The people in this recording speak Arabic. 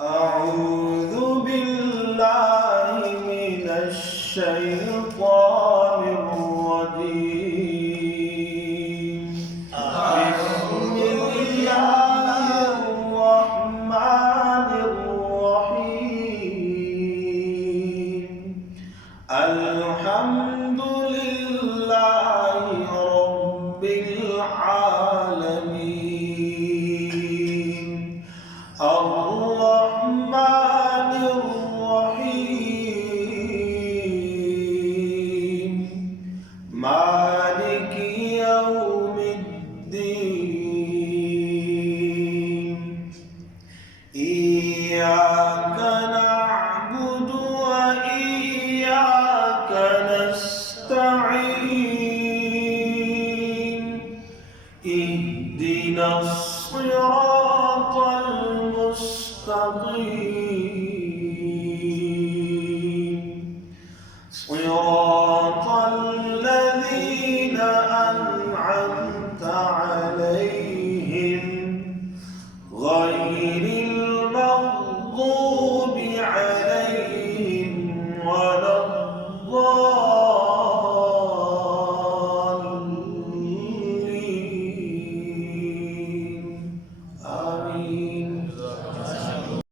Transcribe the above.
أعوذ بالله من الشيطان الرجيم. بسم الله الرحمن الرحيم. الحمد لله رب العالمين. الرحمن الرحيم. مالك يوم الدين. إياك نعبد وإياك نستعين. اهدنا الصراط